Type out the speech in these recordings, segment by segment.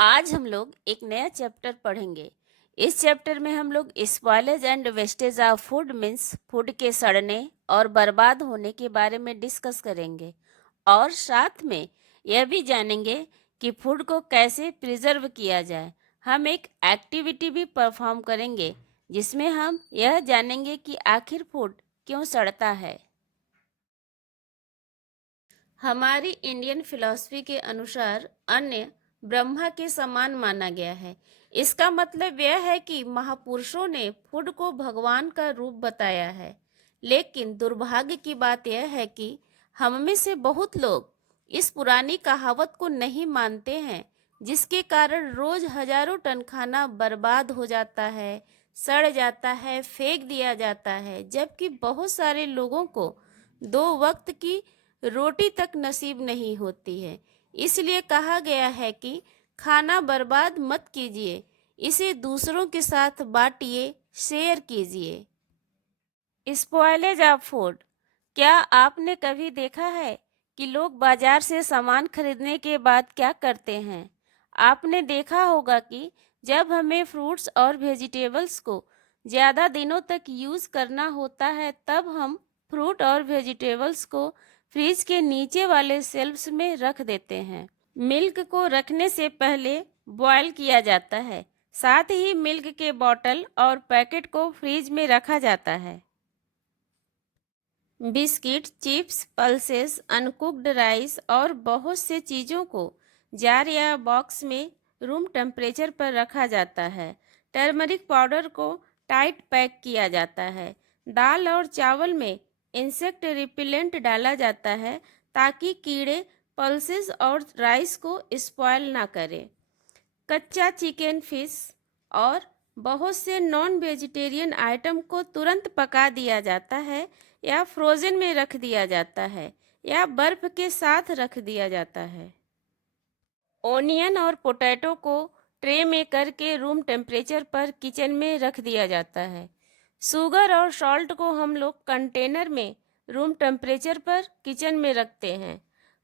आज हम लोग एक नया चैप्टर पढ़ेंगे। इस चैप्टर में हम लोग spoilage and wastage of food means food के सड़ने और बर्बाद होने के बारे में डिस्कस करेंगे और साथ में यह भी जानेंगे कि फूड को कैसे प्रिजर्व किया जाए। हम एक एक्टिविटी भी परफॉर्म करेंगे जिसमें हम यह जानेंगे कि आखिर फूड क्यों सड़ता है। हमारी इंडियन फिलॉसफी के अनुसार अन्न ब्रह्मा के समान माना गया है। इसका मतलब यह है कि महापुरुषों ने फूड को भगवान का रूप बताया है। लेकिन दुर्भाग्य की बात यह है कि हम में से बहुत लोग इस पुरानी कहावत को नहीं मानते हैं, जिसके कारण रोज हजारों टन खाना बर्बाद हो जाता है, सड़ जाता है, फेंक दिया जाता है, जबकि बहुत सारे लोगों को दो वक्त की रोटी तक नसीब नहीं होती है। इसलिए कहा गया है कि खाना बर्बाद मत कीजिए, इसे दूसरों के साथ बांटिए, शेयर कीजिए। Spoilage of food. क्या आपने कभी देखा है कि लोग बाजार से सामान खरीदने के बाद क्या करते हैं? आपने देखा होगा कि जब हमें फ्रूट्स और वेजिटेबल्स को ज़्यादा दिनों तक यूज़ करना होता है, तब हम फ्रूट और वेजिटेबल्स को फ्रिज के नीचे वाले शेल्फ्स में रख देते हैं। मिल्क को रखने से पहले बॉयल किया जाता है, साथ ही मिल्क के बॉटल और पैकेट को फ्रिज में रखा जाता है। Biscuit, chips, pulses, uncooked rice और बहुत से चीज़ों को जार या बॉक्स में रूम टेम्परेचर पर रखा जाता है। टर्मरिक पाउडर को टाइट पैक किया जाता है। दाल और चावल में इंसेक्ट रिपेलेंट डाला जाता है ताकि कीड़े पल्सेस और राइस को स्पॉयल ना करें। कच्चा चिकन, फिश और बहुत से नॉन वेजिटेरियन आइटम को तुरंत पका दिया जाता है या फ्रोज़न में रख दिया जाता है या बर्फ के साथ रख दिया जाता है। ओनियन और पोटैटो को ट्रे में करके रूम टेम्परेचर पर किचन में रख दिया जाता है। शुगर और सॉल्ट को हम लोग कंटेनर में रूम टेम्परेचर पर किचन में रखते हैं।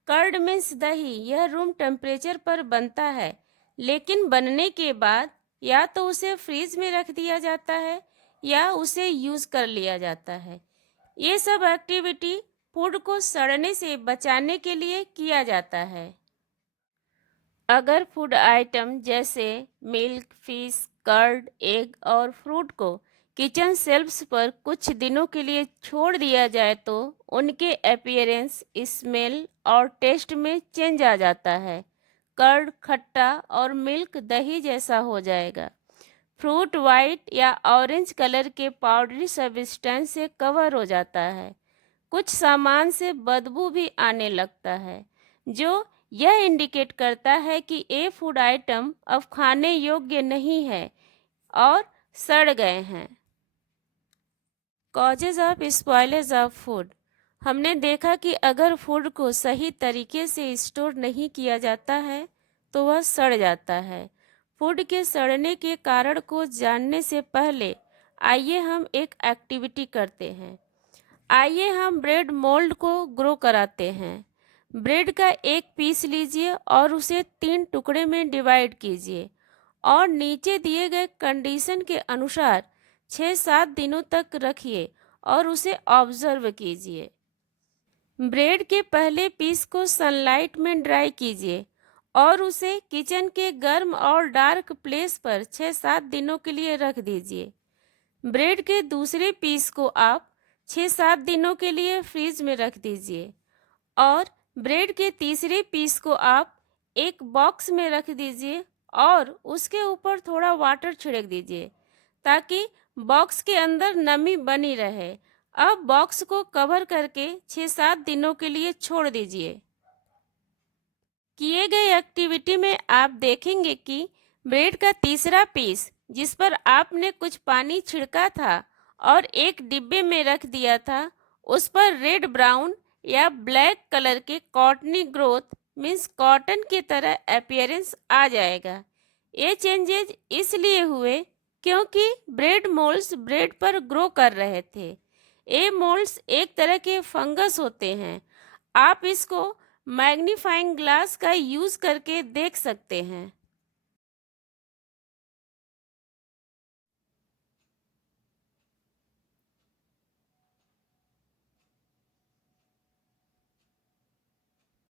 कर्ड मीन्स दही, यह रूम टेम्परेचर पर बनता है, लेकिन बनने के बाद या तो उसे फ्रीज में रख दिया जाता है या उसे यूज़ कर लिया जाता है। ये सब एक्टिविटी फूड को सड़ने से बचाने के लिए किया जाता है। अगर फूड आइटम जैसे मिल्क, फिश, कर्ड, एग और फ्रूट को किचन शेल्फ्स पर कुछ दिनों के लिए छोड़ दिया जाए तो उनके अपीयरेंस, स्मेल और टेस्ट में चेंज आ जाता है। कर्ड खट्टा और मिल्क दही जैसा हो जाएगा। फ्रूट वाइट या ऑरेंज कलर के पाउडरी सब्सटेंस से कवर हो जाता है। कुछ सामान से बदबू भी आने लगता है, जो यह इंडिकेट करता है कि ये फूड आइटम अब खाने योग्य नहीं है और सड़ गए हैं। Causes of spoilage of food. हमने देखा कि अगर फूड को सही तरीके से स्टोर नहीं किया जाता है तो वह सड़ जाता है। फूड के सड़ने के कारण को जानने से पहले आइए हम एक एक्टिविटी करते हैं। आइए हम ब्रेड मोल्ड को ग्रो कराते हैं। ब्रेड का एक पीस लीजिए और उसे 3 टुकड़े में डिवाइड कीजिए और नीचे दिए गए कंडीशन के अनुसार 6-7 दिनों तक रखिए और उसे ऑब्जर्व कीजिए। ब्रेड के पहले पीस को सनलाइट में ड्राई कीजिए और उसे किचन के गर्म और डार्क प्लेस पर 6-7 दिनों के लिए रख दीजिए। ब्रेड के दूसरे पीस को आप 6-7 दिनों के लिए फ्रीज में रख दीजिए और ब्रेड के तीसरे पीस को आप एक बॉक्स में रख दीजिए और उसके ऊपर थोड़ा वाटर छिड़क दीजिए ताकि बॉक्स के अंदर नमी बनी रहे। अब बॉक्स को कवर करके 6-7 दिनों के लिए छोड़ दीजिए। किए गए एक्टिविटी में आप देखेंगे कि ब्रेड का तीसरा पीस, जिस पर आपने कुछ पानी छिड़का था और एक डिब्बे में रख दिया था, उस पर रेड ब्राउन या ब्लैक कलर के कॉटनी ग्रोथ मीन्स कॉटन की तरह अपीयरेंस आ जाएगा। ये चेंजेज इसलिए हुए क्योंकि ब्रेड मोल्ड्स ब्रेड पर ग्रो कर रहे थे। ये मोल्ड्स एक तरह के फंगस होते हैं। आप इसको मैग्नीफाइंग ग्लास का यूज करके देख सकते हैं।